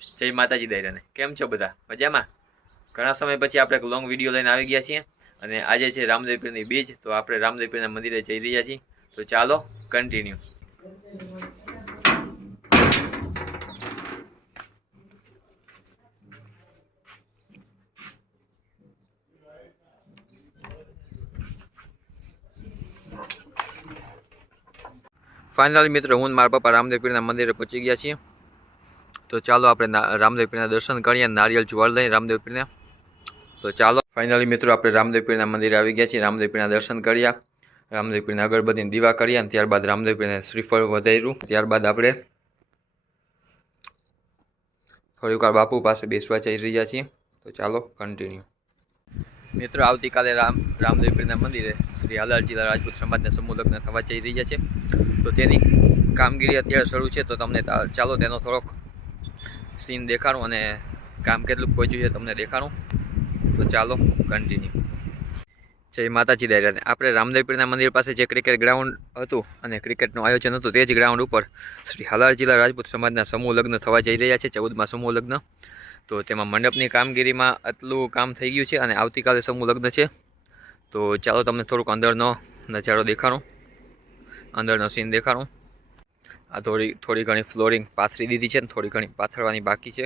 જય માતાજી દાયરાને કેમ છો બધા મજામાં? ઘણા સમય પછી આપણે એક લોંગ વિડીયો લઈને આવી ગયા છીએ અને આજે છે રામદેવ પીરની બીજ, તો આપણે રામદેવ પીરના મંદિરે જઈ રહ્યા છીએ. તો ચાલો કન્ટિન્યુ. ફાઇનલી મિત્રો હું મારા પપ્પા રામદેવ પીરના મંદિરે પહોંચી ગયા છીએ. તો ચાલો આપણે રામદેવ પીરના દર્શન કરીએ, નારિયેળ ચુવાડ લઈએ રામદેવ પીરના. તો ચાલો ફાઇનલી મિત્રો આપણે રામદેવ પીરના મંદિરે આવી ગયા છીએ. રામદેવ પીરના દર્શન કર્યા, રામદેવ પીરના અગરબત્તીની દીવા કર્યા અને ત્યારબાદ રામદેવ પીરને શ્રીફળ વધાર્યું. ત્યારબાદ આપણે થોડીક વાર બાપુ પાસે બેસવા જઈ રહ્યા છીએ. તો ચાલો કન્ટિન્યુ. મિત્રો આવતીકાલે રામદેવ પીરના મંદિરે શ્રી હાલારજીલા રાજપૂત સમાજના સમૂહ લગ્ન થવા જઈ રહ્યા છે. તો તેની કામગીરી અત્યારે શરૂ છે, તો તમને ચાલો તેનો થોડોક સીન દેખાડું અને કામ કેટલું પહોંચ્યું છે તમને દેખાડું. તો ચાલો કન્ટિન્યુ. જય માતાજી દાયરાને આપણે રામદેવ પીરના મંદિર પાસે જે ક્રિકેટ ગ્રાઉન્ડ હતું અને ક્રિકેટનું આયોજન હતું, તે જ ગ્રાઉન્ડ ઉપર શ્રી હાલારજીલા રાજપૂત સમાજના સમૂહ લગ્ન થવા જઈ રહ્યા છે, 14મા સમૂહ લગ્ન. તો તેમાં મંડપની કામગીરીમાં આટલું કામ થઈ ગયું છે અને આવતીકાલે સમૂહ લગ્ન છે. તો ચાલો તમને થોડુંક અંદરનો નજારો દેખાડું, અંદરનો સીન દેખાડું. આ થોડી ઘણી ફ્લોરિંગ પાથરી દીધી છે ને થોડી ઘણી પાથરવાની બાકી છે.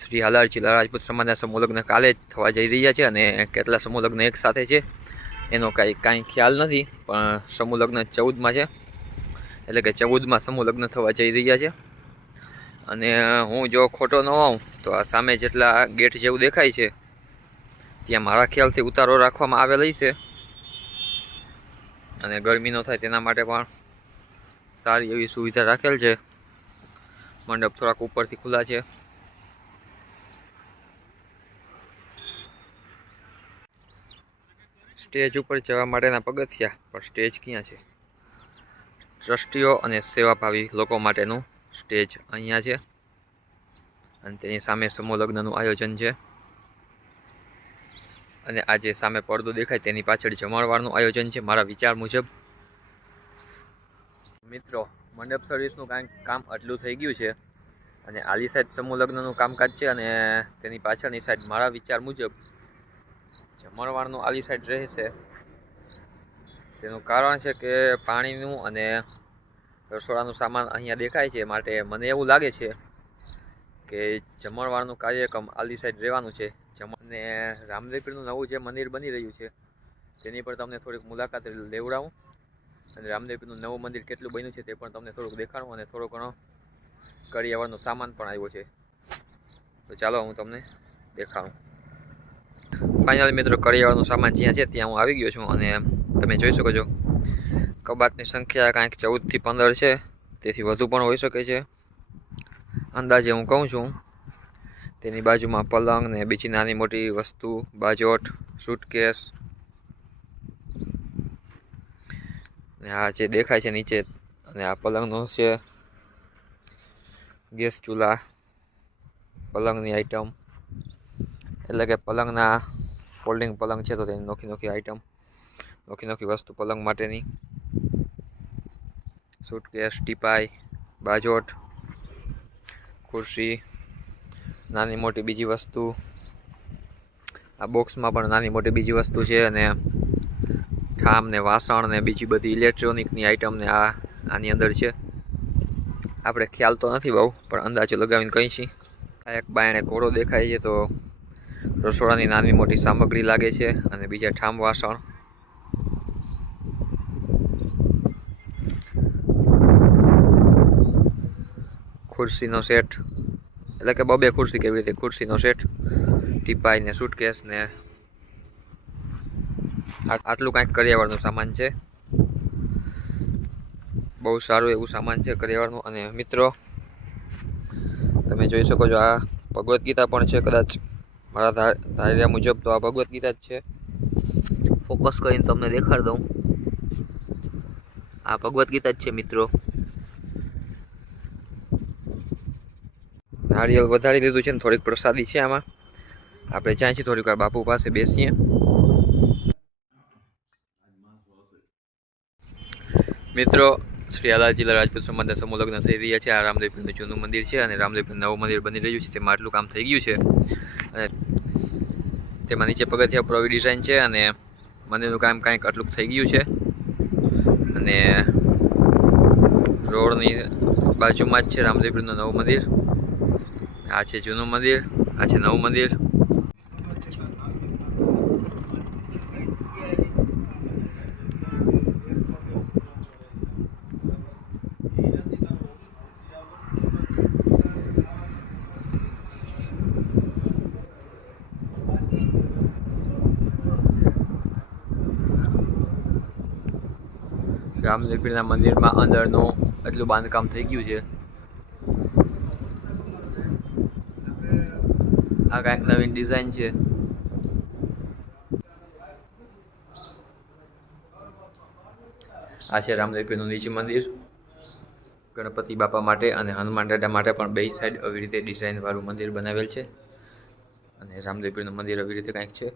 શ્રી હાલારજીલા રાજપૂત સમાજના સમૂહ લગ્ન કાલે જ થવા જઈ રહ્યા છે અને કેટલા સમૂહ લગ્ન એક સાથે છે એનો કાંઈ ખ્યાલ નથી, પણ સમૂહ લગ્ન 14માં છે, એટલે કે 14માં સમૂહ લગ્ન થવા જઈ રહ્યા છે. અને હું જો ખોટો ન હોઉં તો આ સામે જેટલા ગેટ જેવું દેખાય છે ત્યાં મારા ખ્યાલથી ઉતારો રાખવામાં આવેલ છે અને ગરમી ન થાય તેના માટે પણ સારી એવી સુવિધા રાખેલ છે. મંડપ થોડાક ઉપરથી ખુલ્લા છે. સ્ટેજ ઉપર જવા માટેના પગથિયા, પણ સ્ટેજ ક્યાં છે? ટ્રસ્ટીઓ અને સેવાભાવી લોકો માટેનું સ્ટેજ અહીંયા છે અને તેની સામે સમૂહ લગ્નનું આયોજન છે. અને આ જે સામે પડદો દેખાય તેની પાછળ જમણવારનું આયોજન છે મારા વિચાર મુજબ. મિત્રો મંડપ સર્વિસનું કામ આટલું થઈ ગયું છે અને આલી સાઈડ સમૂહ લગ્નનું કામકાજ છે અને તેની પાછળની સાઈડ મારા વિચાર મુજબ જમણવારનું આલી સાઈડ રહેશે. તેનું કારણ છે કે પાણીનું અને રસોડાનું સામાન અહીંયા દેખાય છે, માટે મને એવું લાગે છે કે જમણવારનું કાર્યક્રમ આલી સાઈડ રહેવાનું છે. અને રામદેવ પીરનું નવું જે મંદિર બની રહ્યું છે તેની પર તમને થોડીક મુલાકાત લેવડાવું અને રામદેવ પીરનું નવું મંદિર કેટલું બન્યું છે તે પણ તમને થોડુંક દેખાડું અને થોડો ઘણો કરિયાવરનો સામાન પણ આવ્યો છે. તો ચાલો હું તમને દેખાડું. ફાઇનલ મિત્રો કરિયાવરનો સામાન જ્યાં છે ત્યાં હું આવી ગયો છું અને તમે જોઈ શકો છો કબાટની સંખ્યા કાંઈક 14 થી 15 છે, તેથી વધુ પણ હોઈ શકે છે અંદાજે હું કહું છું. તેની બાજુમાં પલંગ ને બીજી નાની મોટી વસ્તુ, બાજોટ, સૂટકેસ ને આ જે દેખાય છે નીચે, અને આ પલંગનો છે ગેસ ચૂલા, પલંગની આઈટમ, એટલે કે પલંગના ફોલ્ડિંગ પલંગ છે તો તેની નોખી આઈટમ, નોખી વસ્તુ પલંગ માટેની, સૂટકેસ, ટીપાઈ, બાજોટ, ખુરશી, નાની મોટી બીજી વસ્તુ. આ બોક્સમાં પણ નાની મોટી બીજી વસ્તુ છે અને ઠામ ને વાસણ ને બીજી બધી ઇલેક્ટ્રોનિકની આઈટમ ને આની અંદર છે. આપણે ખ્યાલ તો નથી બહુ, પણ અંદાજો લગાવીને કહી છીએ. આ એક બાયણે ઘોડો દેખાય છે, તો રસોડાની નાની મોટી સામગ્રી લાગે છે અને બીજા ઠામ વાસણ. ખુરશીનો સેટ, એટલે કે બબે ખુરશી કેવી રીતે, ખુરશીનો સેટ, ટીપાઈ ને સૂટકેસ ને આટલું કાંઈક કરિયાવરનું સામાન છે. બહુ સારું એવું સામાન છે કરિયાવરનું. અને મિત્રો તમે જોઈ શકો છો આ ભગવદ્ ગીતા પણ છે, કદાચ મારા ધાર્યા મુજબ તો આ ભગવદ્ ગીતા જ છે. ફોકસ કરીને તમને દેખાડી દઉં, આ ભગવદ્ ગીતા જ છે મિત્રો. નારિયેળ વધારી દીધું છે ને થોડીક પ્રસાદી છે આમાં. આપણે જાય છીએ થોડીક વાર બાપુ પાસે બેસીએ. મિત્રો શ્રી આલા જિલ્લા રાજપૂત સમાજના સમૂહ લગ્ન થઈ રહ્યા છે. આ રામદેવપીરનું જૂનું મંદિર છે અને રામદેવપીરનું નવું મંદિર બની રહ્યું છે. તેમાં આટલું કામ થઈ ગયું છે અને તેમાં નીચે પગથિયા ઉપર આવી ડિઝાઇન છે અને મંદિરનું કામ કાંઈક આટલું થઈ ગયું છે અને રોડની બાજુમાં જ છે રામદેવપીરનું નવું મંદિર. આ છે જૂનું મંદિર, આ છે નવું મંદિર. રામદેવપીરના મંદિરમાં અંદરનું એટલું બાંધકામ થઈ ગયું છે. આ કાંઈક નવીન ડિઝાઇન છે. આ છે રામદેવપીરનું નીચે મંદિર, ગણપતિ બાપા માટે અને હનુમાન દાદા માટે પણ બે સાઈડ આવી રીતે ડિઝાઇન વાળું મંદિર બનાવેલ છે અને રામદેવપીરનું મંદિર આવી રીતે કાંઈક છે.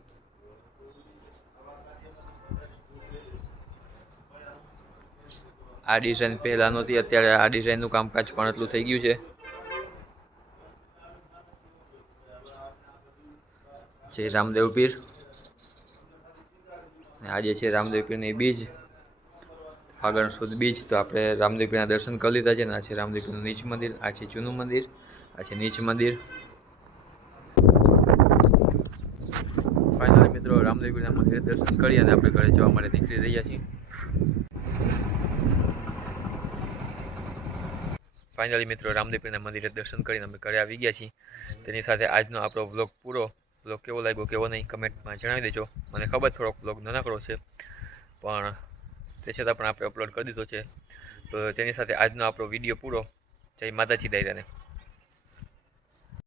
આ ડિઝાઇન પહેલાં નહોતી, અત્યારે આ ડિઝાઇનનું કામકાજ પણ એટલું થઈ ગયું છે. જય રામદેવપીર. આજે છે રામદેવપીરની બીજ, ફાગણ સુદ બીજ. તો આપણે રામદેવપીરના દર્શન કરી લીધા છે અને આ છે રામદેવપીરનું નીચ મંદિર, આ છે જૂનું મંદિર, આ છે નીચ મંદિર. ફાઇનલી મિત્રો રામદેવપીરના મંદિરે દર્શન કરી અને આપણે ઘરે જવા માટે નીકળી રહ્યા છીએ. ફાઇનલી મિત્રો રામદેવપીરના મંદિરે દર્શન કરીને અમે ઘરે આવી ગયા છીએ. તેની સાથે આજનો આપણો વ્લોગ પૂરો. વ્લોગ કેવો લાગ્યો કેવો નહીં કમેન્ટમાં જણાવી દેજો. મને ખબર થોડોક વ્લોગ નાનકડો છે પણ તે છતાં પણ આપણે અપલોડ કરી દીધો છે. તો તેની સાથે આજનો આપણો વિડીયો પૂરો. જય માતાજી દાયરાને.